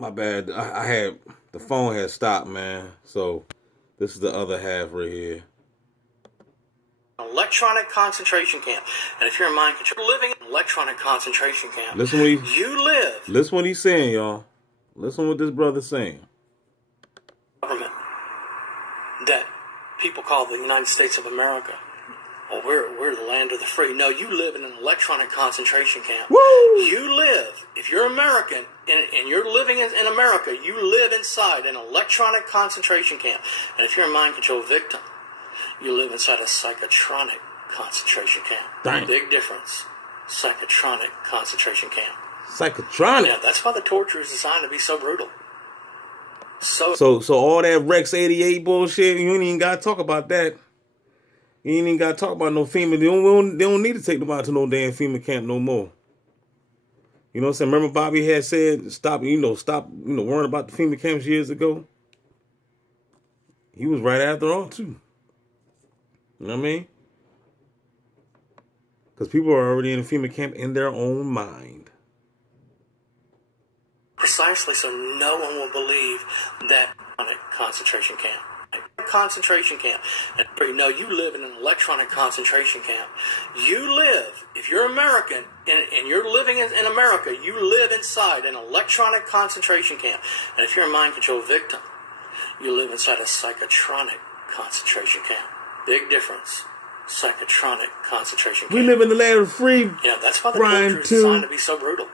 My bad. I had the phone had stopped, man. So this is the other half right here. Electronic concentration camp. And if you're in mind control, living in an electronic concentration camp, Listen what you live. Listen what he's saying, y'all. Listen what this brother's saying. Government that people call the United States of America. Oh, we're the land of the free. No, you live in an electronic concentration camp. Woo! You live, if you're American and you're living in America, you live inside an electronic concentration camp. And if you're a mind control victim, you live inside a psychotronic concentration camp. Dang. Big difference. Psychotronic concentration camp. Psychotronic? Yeah, that's why the torture is designed to be so brutal. So all that Rex 88 bullshit, you ain't even gotta talk about that. You ain't even gotta talk about no FEMA. They don't need to take them out to no damn FEMA camp no more. You know what I'm saying? Remember Bobby had said stop worrying about the FEMA camps years ago? He was right after all too. You know what I mean? Because people are already in a FEMA camp in their own mind. Precisely so no one will believe that on a concentration camp. Concentration camp. And no, you live in an electronic concentration camp. You live, if you're American and you're living in America, you live inside an electronic concentration camp. And if you're a mind control victim, you live inside a psychotronic concentration camp. Big difference. Psychotronic concentration camp. We live in the land of free. Yeah, that's why the torture is designed to be so brutal.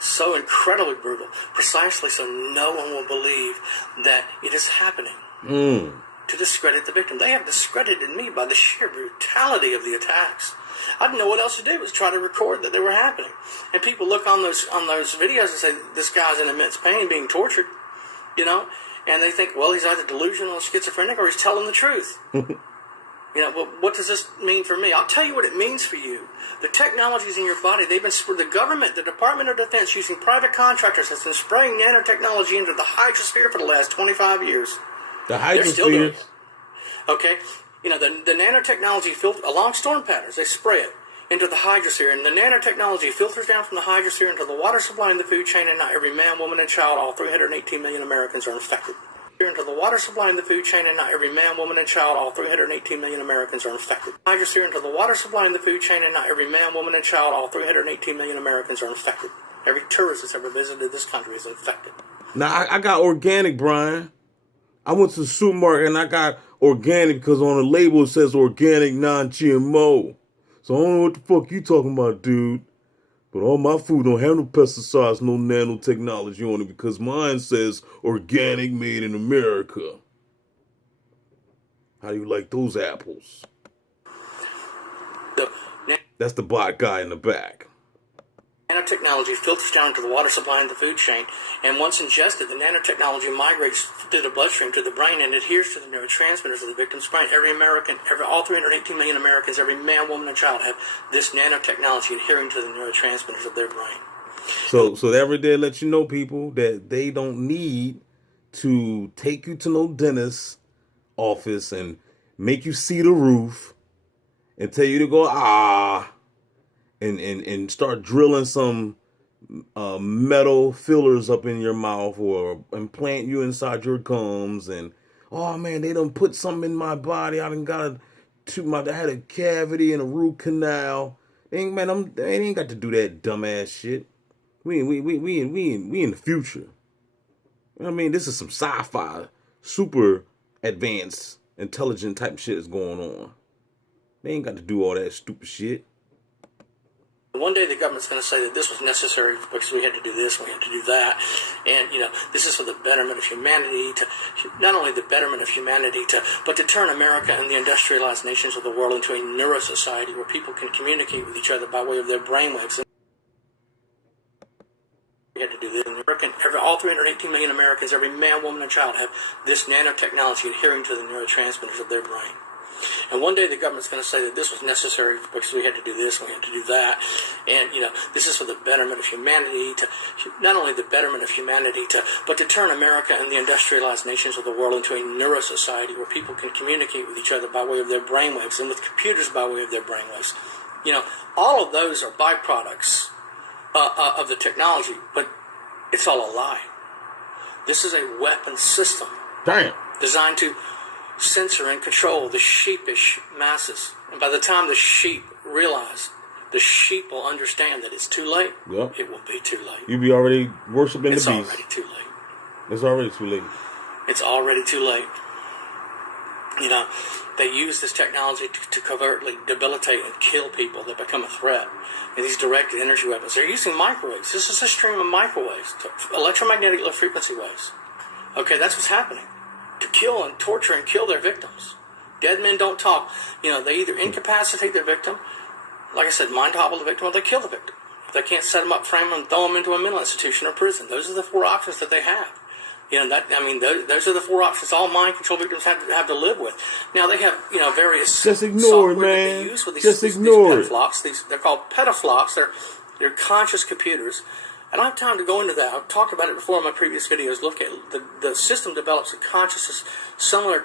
So incredibly brutal. Precisely so no one will believe that it is happening. To discredit the victim. They have discredited me by the sheer brutality of the attacks. I didn't know what else to do was try to record that they were happening. And people look on those videos and say, this guy's in immense pain being tortured, and they think, well, he's either delusional or schizophrenic or he's telling the truth. Well, what does this mean for me? I'll tell you what it means for you. The technologies in your body, the government, the Department of Defense, using private contractors, has been spraying nanotechnology into the hydrosphere for the last 25 years. The hydrosphere? They're still doing it. Okay? The nanotechnology along storm patterns, they spray it into the hydrosphere, and the nanotechnology filters down from the hydrosphere into the water supply and the food chain, and not every man, woman, and child, all 318 million Americans are infected. Into the water supply and the food chain, and not every man, woman, and child, all 318 million Americans are infected. Hydrosphere into the water supply and the food chain, and not every man, woman, and child, all 318 million Americans are infected. Every tourist that's ever visited this country is infected. Now, I got organic, Brian. I went to the supermarket and I got organic because on the label it says organic non-GMO. So I don't know what the fuck you talking about, dude. But all my food don't have no pesticides, no nanotechnology on it because mine says organic made in America. How do you like those apples? That's the black guy in the back. Nanotechnology filters down into the water supply and the food chain, and once ingested, the nanotechnology migrates through the bloodstream to the brain and adheres to the neurotransmitters of the victim's brain. All 318 million Americans, every man, woman, and child have this nanotechnology adhering to the neurotransmitters of their brain. So every day let you know, people, that they don't need to take you to no dentist office and make you see the roof and tell you to go, and start drilling some metal fillers up in your mouth or implant you inside your gums and, oh man, they done put something in my body. I had a cavity and a root canal. They ain't got to do that dumbass shit. We in the future. You know what I mean? This is some sci-fi, super advanced, intelligent type shit is going on. They ain't got to do all that stupid shit. One day the government's going to say that this was necessary because we had to do this, we had to do that. And, this is for the betterment of humanity, not only the betterment of humanity, but to turn America and the industrialized nations of the world into a neuro-society where people can communicate with each other by way of their brainwaves. We had to do this. All 318 million Americans, every man, woman, and child have this nanotechnology adhering to the neurotransmitters of their brain. And one day the government's going to say that this was necessary because we had to do this, we had to do that. And, this is for the betterment of humanity, not only the betterment of humanity, but to turn America and the industrialized nations of the world into a neuro-society where people can communicate with each other by way of their brainwaves and with computers by way of their brainwaves. All of those are byproducts of the technology, but It's all a lie. This is a weapon system. Damn. Designed to censor and control the sheepish masses. And by the time the sheep realize, the sheep will understand that it's too late. Yep. It will be too late. You be already worshiping the beast. It's already too late. It's already too late. It's already too late. You know, they use this technology to covertly debilitate and kill people that become a threat. And these directed energy weapons, they're using microwaves. This is a stream of microwaves, electromagnetic low frequency waves. Okay, that's what's happening. To kill and torture and kill their victims. Dead men don't talk. You know, they either incapacitate their victim, like I said, mind hobble the victim, or they kill the victim. If they can't set them up, frame them, throw them into a mental institution or prison. Those are the 4 options that they have. You know, those are the 4 options all mind control victims have to live with. Now, they have, various just ignore it, man. They use with these petaflops. They're called petaflops. They're conscious computers. I don't have time to go into that. I've talked about it before in my previous videos. Look at the system develops a consciousness similar,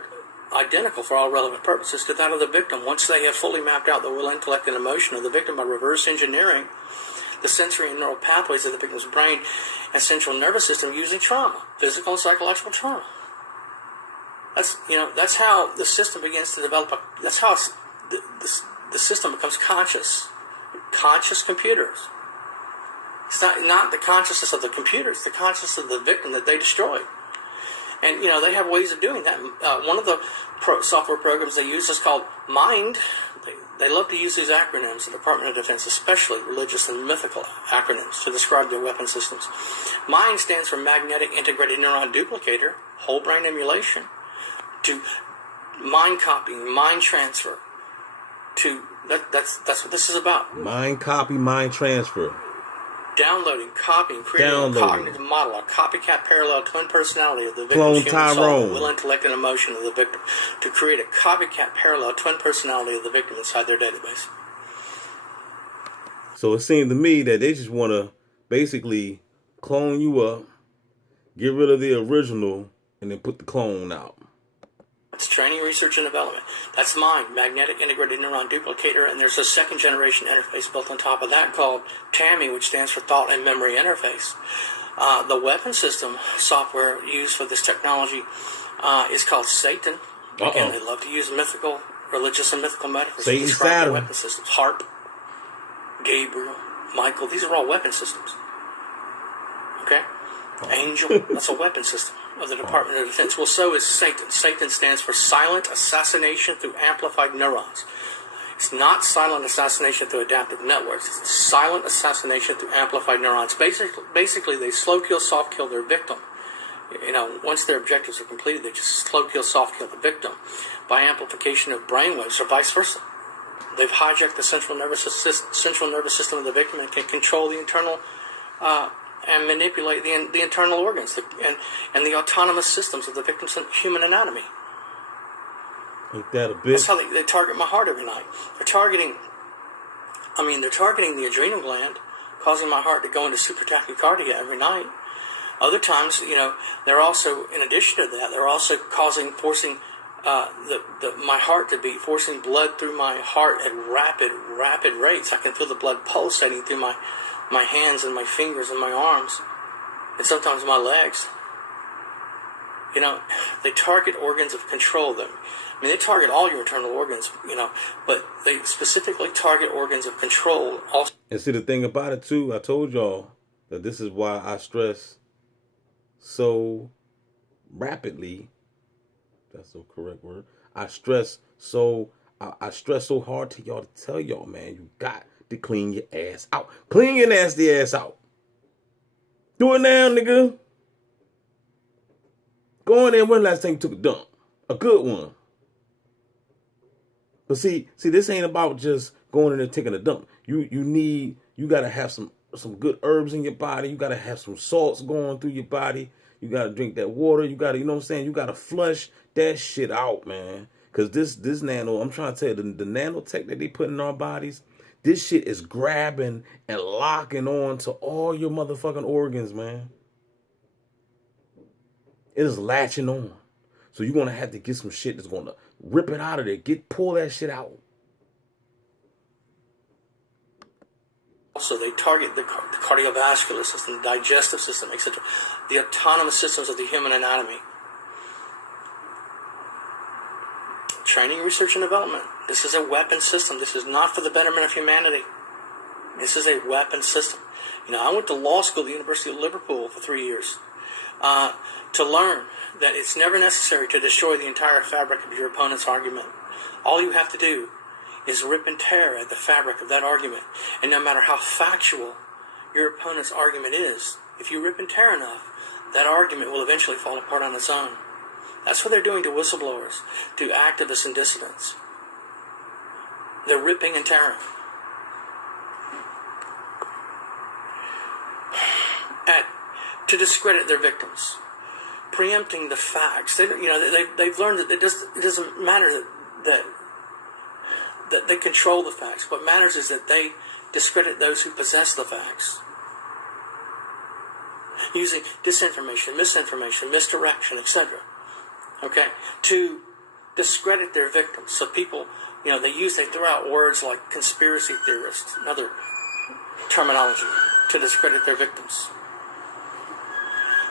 identical for all relevant purposes to that of the victim. Once they have fully mapped out the will, intellect, and emotion of the victim by reverse engineering the sensory and neural pathways of the victim's brain and central nervous system using trauma, physical and psychological trauma. That's how the system begins to develop. That's how the system becomes conscious computers. It's not the consciousness of the computer, it's the consciousness of the victim that they destroyed. And, they have ways of doing that. One of the software programs they use is called MIND. They love to use these acronyms, the Department of Defense, especially religious and mythical acronyms, to describe their weapon systems. MIND stands for Magnetic Integrated Neuron Duplicator, whole brain emulation, to mind copying, mind transfer. That's what this is about. Mind copy, mind transfer. Downloading, copying, creating a cognitive model, a copycat parallel twin personality of the victim's human soul, the will, intellect, and emotion of the victim, to create a copycat parallel twin personality of the victim inside their database. So it seemed to me that they just want to basically clone you up, get rid of the original, and then put the clone out. It's training, research, and development. That's MIND, Magnetic Integrated Neuron Duplicator, and there's a second generation interface built on top of that called TAMI, which stands for Thought and Memory Interface. The weapon system software used for this technology is called Satan. Again, they love to use religious and mythical metaphors to describe their weapon systems. Harp, Gabriel, Michael, these are all weapon systems. Okay? Angel, that's a weapon system of the Department of Defense. Well, so is Satan. Satan stands for Silent Assassination Through Amplified Neurons. It's not silent assassination through adaptive networks. It's silent assassination through amplified neurons. Basically, they slow kill, soft kill their victim. Once their objectives are completed, they just slow kill, soft kill the victim by amplification of brainwaves or vice versa. They've hijacked the central nervous system of the victim and can control the internal and manipulate the internal organs and the autonomous systems of the victim's human anatomy. Ain't that a bitch? That's how they target my heart every night. They're targeting the adrenal gland, causing my heart to go into super tachycardia every night. Other times, they're also, in addition to that, they're also forcing my heart to beat, forcing blood through my heart at rapid rates. I can feel the blood pulsating through my hands and my fingers and my arms, and sometimes my legs. They target organs of control. They target all your internal organs, but they specifically target organs of control also. And see, the thing about it, too, I told y'all that this is why I stress so rapidly. That's the correct word. I stress so hard to y'all to tell y'all, man, you got to clean your ass out. Clean your nasty ass out. Do it now, nigga. Go in there. When last time you took a dump? A good one. But see, this ain't about just going in there taking a dump. You gotta have some good herbs in your body. You gotta have some salts going through your body. You gotta drink that water. You gotta, you know what I'm saying? You gotta flush that shit out, man. Cause this nano, I'm trying to tell you, the nanotech that they put in our bodies, this shit is grabbing and locking on to all your motherfucking organs, man. It is latching on. So you're going to have to get some shit that's going to rip it out of there. Pull that shit out. Also, they target the cardiovascular system, the digestive system, etc., the autonomous systems of the human anatomy. Training, research, and development. This is a weapon system. This is not for the betterment of humanity. This is a weapon system. I went to law school at the University of Liverpool for 3 years to learn that it's never necessary to destroy the entire fabric of your opponent's argument. All you have to do is rip and tear at the fabric of that argument. And no matter how factual your opponent's argument is, if you rip and tear enough, that argument will eventually fall apart on its own. That's what they're doing to whistleblowers, to activists and dissidents. They're ripping and tearing. To discredit their victims, preempting the facts. They've learned that it doesn't matter that they control the facts. What matters is that they discredit those who possess the facts, using disinformation, misinformation, misdirection, etc. Okay, to discredit their victims. So people, they throw out words like conspiracy theorists and other terminology to discredit their victims.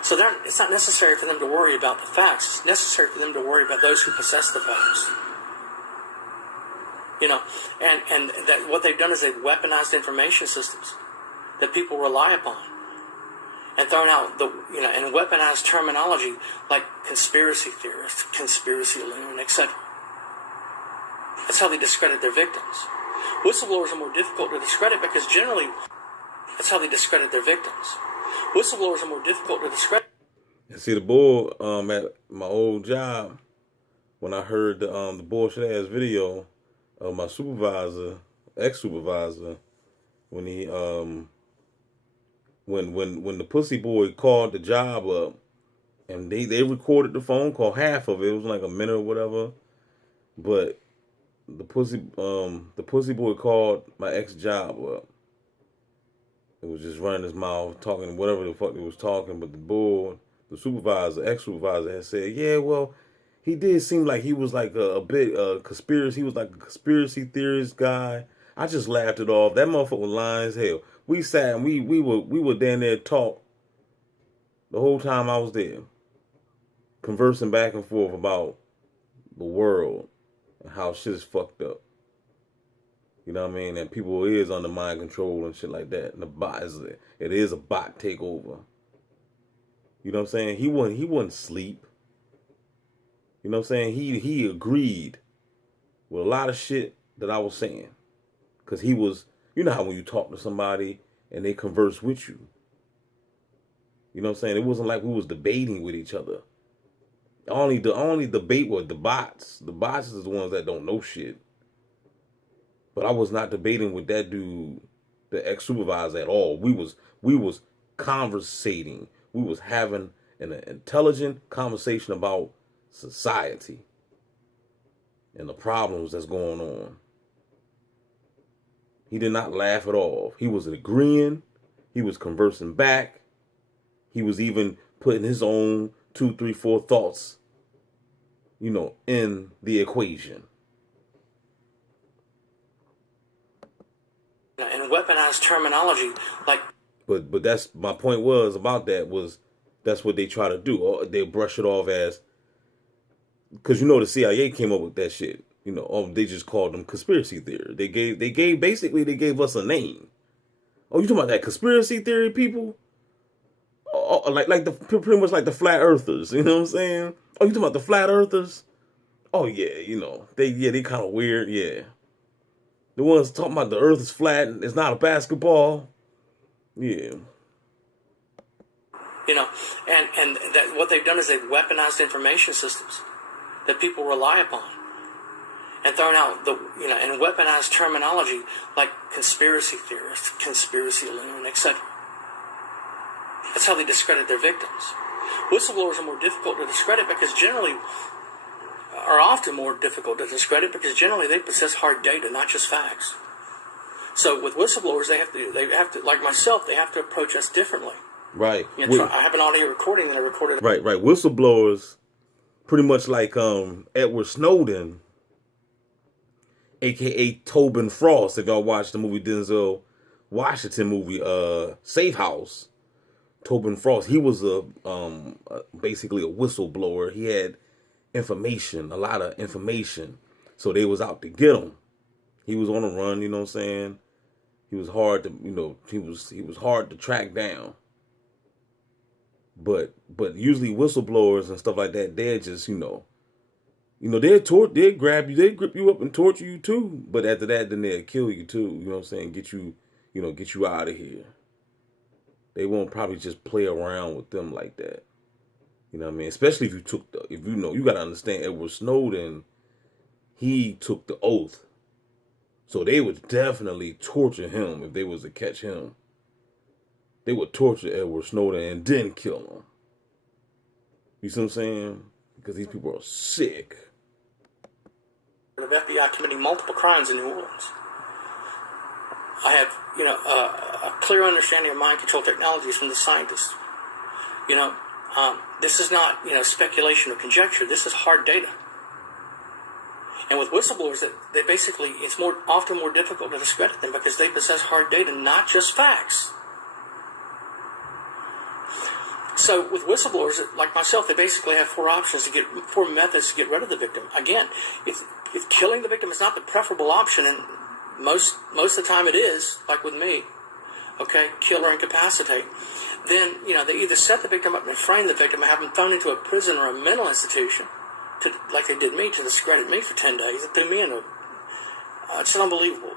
So it's not necessary for them to worry about the facts. It's necessary for them to worry about those who possess the facts. And that what they've done is they've weaponized information systems that people rely upon, and thrown out and weaponized terminology like conspiracy theorist, conspiracy loon, etc. That's how they discredit their victims. Whistleblowers are more difficult to discredit because generally, that's how they discredit their victims. Whistleblowers are more difficult to discredit. And see, the bull at my old job, when I heard the bullshit ass video of my supervisor, ex-supervisor, when he when the pussy boy called the job up, and they recorded the phone call, half of it was like a minute or whatever, but the pussy boy called my ex job up. It was just running his mouth, talking whatever the fuck they was talking, but the supervisor, ex-supervisor, had said, yeah, well, he did seem like he was like a bit conspiracy. He was like a conspiracy theorist guy. I just laughed it off. That motherfucker was lying as hell. We sat and we were down there talk the whole time I was there, conversing back and forth about the world and how shit is fucked up. You know what I mean? And people is under mind control and shit like that. And the bot it is a bot takeover. You know what I'm saying? He wouldn't sleep. You know what I'm saying? He agreed with a lot of shit that I was saying. Cause he was, you know how when you talk to somebody and they converse with you. You know what I'm saying? It wasn't like we was debating with each other. The only debate was the bots. The bots is the ones that don't know shit. But I was not debating with that dude, the ex-supervisor, at all. We was conversating. We was having an intelligent conversation about society and the problems that's going on. He did not laugh at all. He was agreeing. He was conversing back. He was even putting his own 2, 3, 4 thoughts, in the equation. And weaponized terminology like. But that's my point was about that was that's what they try to do. Or they brush it off as, because the CIA came up with that shit. They just called them conspiracy theory. They gave us a name. Oh, you talking about that conspiracy theory people? Oh, like the pretty much like the flat earthers. You know what I'm saying? Oh, you talking about the flat earthers? Oh yeah, they kind of weird. Yeah, the ones talking about the earth is flat and it's not a basketball. Yeah. And that what they've done is they've weaponized information systems that people rely upon, and thrown out and weaponized terminology like conspiracy theorist, conspiracy loon, etc. That's how they discredit their victims. Whistleblowers are more difficult to discredit because are often more difficult to discredit because generally they possess hard data, not just facts. So with whistleblowers, they have to, like myself, they have to approach us differently. Right. I have an audio recording that I recorded. Right. Whistleblowers, pretty much like Edward Snowden, aka Tobin Frost. If y'all watch the movie Denzel Washington movie, Safe House, Tobin Frost, he was basically a whistleblower. He had information, a lot of information. So they was out to get him. He was on the run, you know what I'm saying? He was hard to, he was hard to track down. But usually whistleblowers and stuff like that, they're just, they'll grab you, they'll grip you up and torture you too. But after that, then they'll kill you too, you know what I'm saying? Get you out of here. They won't probably just play around with them like that. You know what I mean? Especially if you got to understand Edward Snowden, he took the oath. So they would definitely torture him if they was to catch him. They would torture Edward Snowden and then kill him. You see what I'm saying? Because these people are sick. Of FBI committing multiple crimes in New Orleans. I have, a clear understanding of mind control technologies from the scientists. This is not, speculation or conjecture. This is hard data. And with whistleblowers, they basically, it's often more difficult to discredit them because they possess hard data, not just facts. So with whistleblowers like myself, they basically have four methods to get rid of the victim. Again, if killing the victim is not the preferable option, and most of the time it is, like with me, okay, kill or incapacitate, then, they either set the victim up and frame the victim and have them thrown into a prison or a mental institution, like they did me, to discredit me for 10 days. They threw me into it's unbelievable,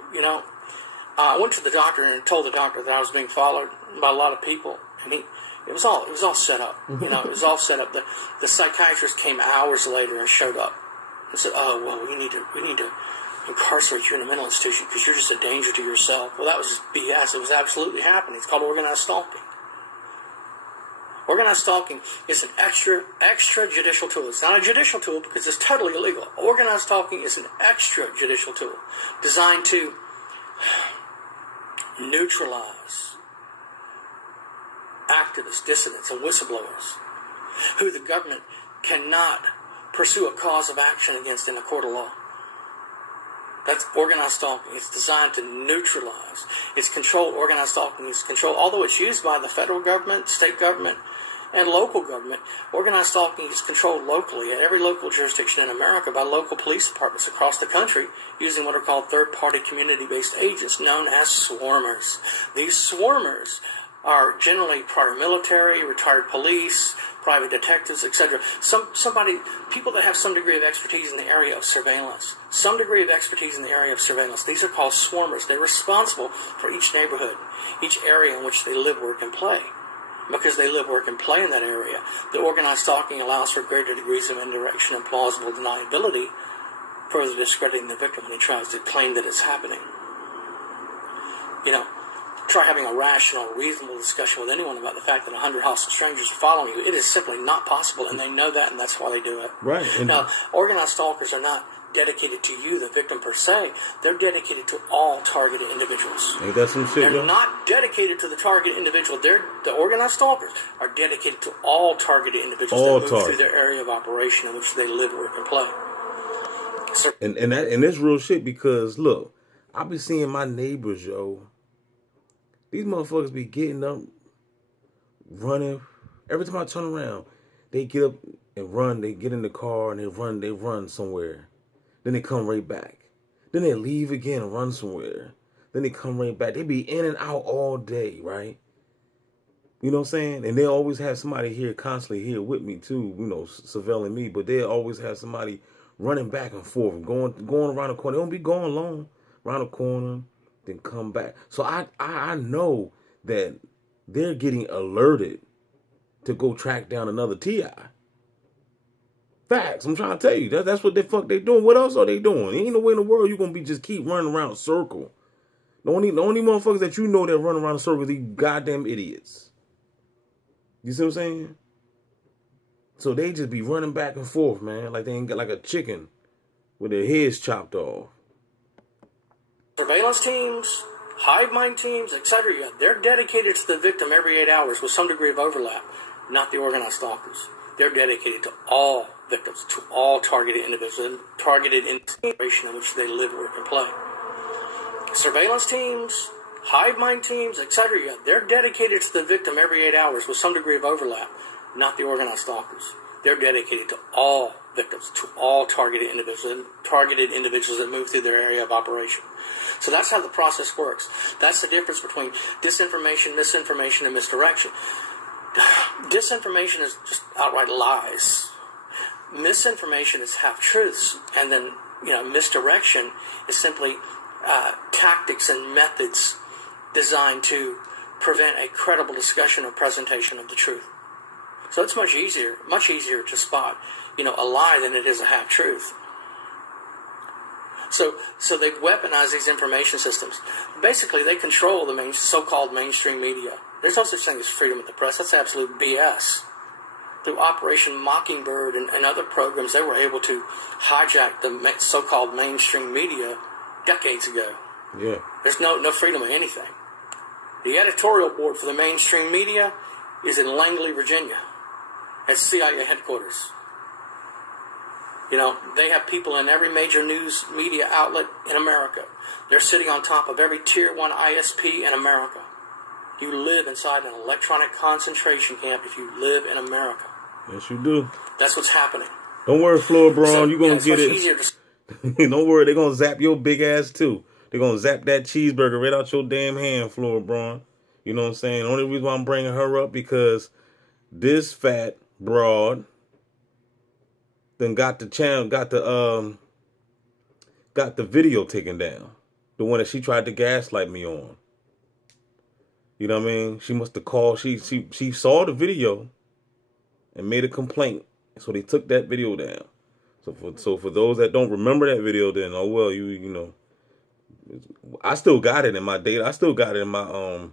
I went to the doctor and told the doctor that I was being followed by a lot of people, and it was all set up. It was all set up. The psychiatrist came hours later and showed up and said, "Oh, well, we need to incarcerate you in a mental institution because you're just a danger to yourself." Well, that was just BS. It was absolutely happening. It's called organized stalking. Organized stalking is an extrajudicial tool. It's not a judicial tool because it's totally illegal. Organized stalking is an extrajudicial tool designed to neutralize activists, dissidents, and whistleblowers who the government cannot pursue a cause of action against in a court of law. That's organized stalking. It's designed to neutralize. It's controlled. Organized stalking is controlled. Although it's used by the federal government, state government, and local government, organized stalking is controlled locally at every local jurisdiction in America by local police departments across the country using what are called third-party community-based agents known as swarmers. These swarmers are generally prior military, retired police, private detectives, etc. People that have some degree of expertise in the area of surveillance. These are called swarmers. They're responsible for each neighborhood, each area in which they live, work, and play. Because they live, work, and play in that area, the organized stalking allows for greater degrees of indirection and plausible deniability, further discrediting the victim when he tries to claim that it's happening. Try having a rational, reasonable discussion with anyone about the fact that 100 hostile strangers are following you. It is simply not possible, and they know that, and that's why they do it. Right. Now, organized stalkers are not dedicated to you, the victim, per se. They're dedicated to all targeted individuals. Ain't that some shit, They're not dedicated to the target individual. The organized stalkers are dedicated to all targeted individuals that move through their area of operation in which they live, work, and play. So, and that's real shit because, look, I be seeing my neighbors, yo. These motherfuckers be getting up, running. Every time I turn around, they get up and run. They get in the car and they run somewhere. Then they come right back. Then they leave again and run somewhere. Then they come right back. They be in and out all day, right? You know what I'm saying? And they always have somebody constantly here with me too, surveilling me. But they always have somebody running back and forth and going around the corner. They don't be going long around the corner. Then come back. So I know that they're getting alerted to go track down another T.I. Facts. I'm trying to tell you. That's what the fuck they doing. What else are they doing? Ain't no way in the world you're going to be just keep running around a circle. The only motherfuckers that you know that run around a circle are these goddamn idiots. You see what I'm saying? So they just be running back and forth, man. Like they ain't got like a chicken with their heads chopped off. Surveillance teams, hive mind teams, etc. They're dedicated to the victim every 8 hours with some degree of overlap, not the organized stalkers. They're dedicated to all victims, to all targeted individuals, targeted in the situation in which they live, work, and play. Surveillance teams, hive mind teams, etc. Yeah, they're dedicated to the victim every 8 hours with some degree of overlap, not the organized stalkers. They're dedicated to all victims, to all targeted individuals that move through their area of operation. So that's how the process works. That's the difference between disinformation, misinformation, and misdirection. Disinformation is just outright lies. Misinformation is half-truths. And then, misdirection is simply tactics and methods designed to prevent a credible discussion or presentation of the truth. So it's much easier to spot, a lie than it is a half-truth. So they've weaponized these information systems. Basically, they control the so-called mainstream media. There's no such thing as freedom of the press. That's absolute BS. Through Operation Mockingbird and other programs, they were able to hijack the so-called mainstream media decades ago. Yeah. There's no freedom of anything. The editorial board for the mainstream media is in Langley, Virginia, at CIA headquarters. They have people in every major news media outlet in America. They're sitting on top of every Tier 1 ISP in America. You live inside an electronic concentration camp if you live in America. Yes, you do. That's what's happening. Don't worry, Flora Braun, you're going to get it. Easier Don't worry, they're going to zap your big ass too. They're going to zap that cheeseburger right out your damn hand, Flora Braun. You know what I'm saying? The only reason why I'm bringing her up because this fat broad then got the video taken down. The one that she tried to gaslight me on. You know what I mean? She must have called. She saw the video and made a complaint. So they took that video down. So for those that don't remember that video, then oh well, you know, I still got it in my data. I still got it in my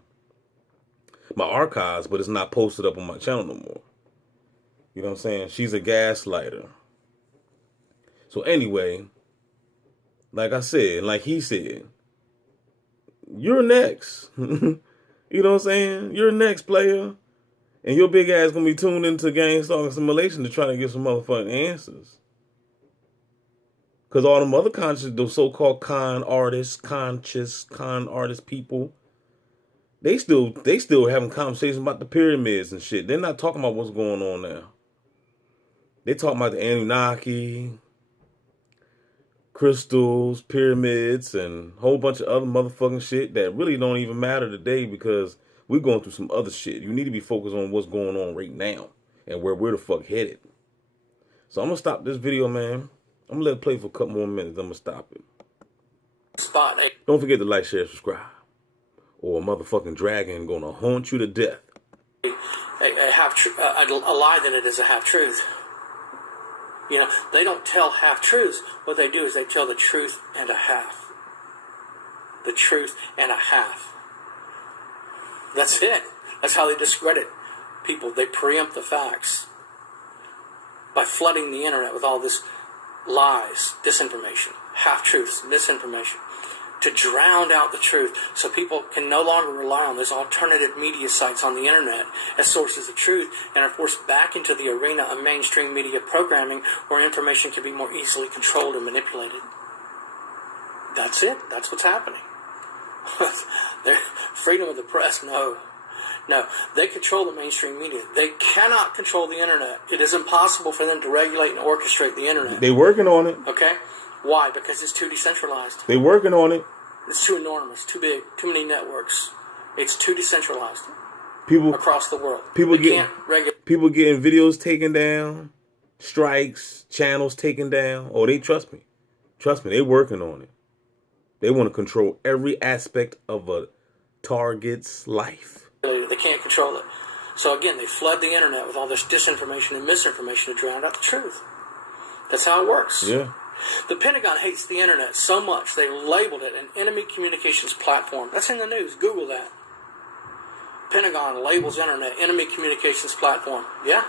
my archives, but it's not posted up on my channel no more. You know what I'm saying? She's a gaslighter. So anyway, like I said, like he said, you're next. You know what I'm saying? You're next, player. And your big ass gonna be tuned into Gang Stalking Simulation to try to get some motherfucking answers. Because all them other those so-called conscious con artist people, they still having conversations about the pyramids and shit. They're not talking about what's going on now. They talking about the Anunnaki, crystals, pyramids, and a whole bunch of other motherfucking shit that really don't even matter today because we're going through some other shit. You need to be focused on what's going on right now and where we're the fuck headed. So I'm going to stop this video, man. I'm going to let it play for a couple more minutes. I'm going to stop it. Don't forget to like, share, subscribe. Or a motherfucking dragon going to haunt you to death. A lie than it is a half-truth. You know, they don't tell half-truths. What they do is they tell the truth and a half. The truth and a half. That's it. That's how they discredit people. They preempt the facts by flooding the internet with all this lies, disinformation, half-truths, misinformation, to drown out the truth so people can no longer rely on those alternative media sites on the internet as sources of truth and are forced back into the arena of mainstream media programming where information can be more easily controlled and manipulated. That's it. That's what's happening. Freedom of the press, no. They control the mainstream media. They cannot control the internet. It is impossible for them to regulate and orchestrate the internet. They working on it. Okay? Why? Because it's too decentralized. They working on it. It's too enormous, too big, too many networks. It's too decentralized. People across the world. People getting videos taken down, strikes, channels taken down. Oh, they trust me. Trust me, they working on it. They want to control every aspect of a target's life. They can't control it. So again, they flood the internet with all this disinformation and misinformation to drown out the truth. That's how it works. Yeah. The Pentagon hates the internet so much they labeled it an enemy communications platform. That's in the news. Google that. Pentagon labels internet enemy communications platform. Yeah.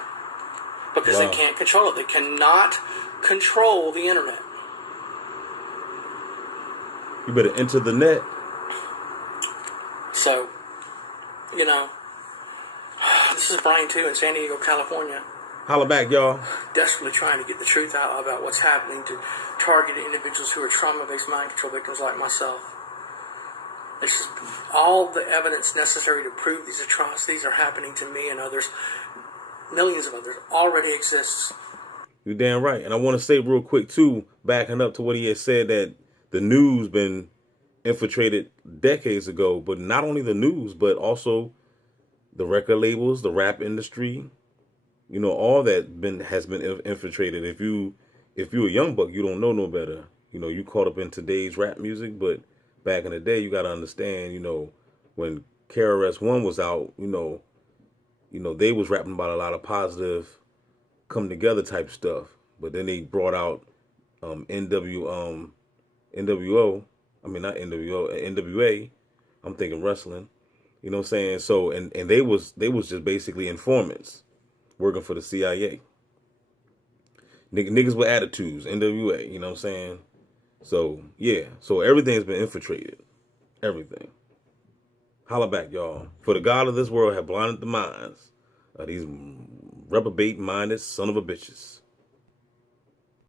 Because they can't control it. They cannot control the internet. You better enter the net. So, you know, this is Brian too in San Diego, California. Holla back, y'all. Desperately trying to get the truth out about what's happening to targeted individuals who are trauma-based mind control victims like myself. It's just all the evidence necessary to prove these atrocities are happening to me and others, millions of others, already exists. You're damn right. And I want to say real quick, too, backing up to what he had said, that the news been infiltrated decades ago. But not only the news, but also the record labels, the rap industry, you know, all that has been infiltrated. If you a young buck, you don't know no better. You know, you caught up in today's rap music, but back in the day, you got to understand, you know, when KRS-One was out, you know, they was rapping about a lot of positive come together type stuff. But then they brought out NWO. I mean, not NWO, NWA. I'm thinking wrestling. You know what I'm saying? So and they was just basically informants working for the CIA. Niggas with attitudes, NWA. You know what I'm saying? So yeah, so everything's been infiltrated. Everything. Holla back, y'all. For the God of this world have blinded the minds of these reprobate-minded son of a bitches.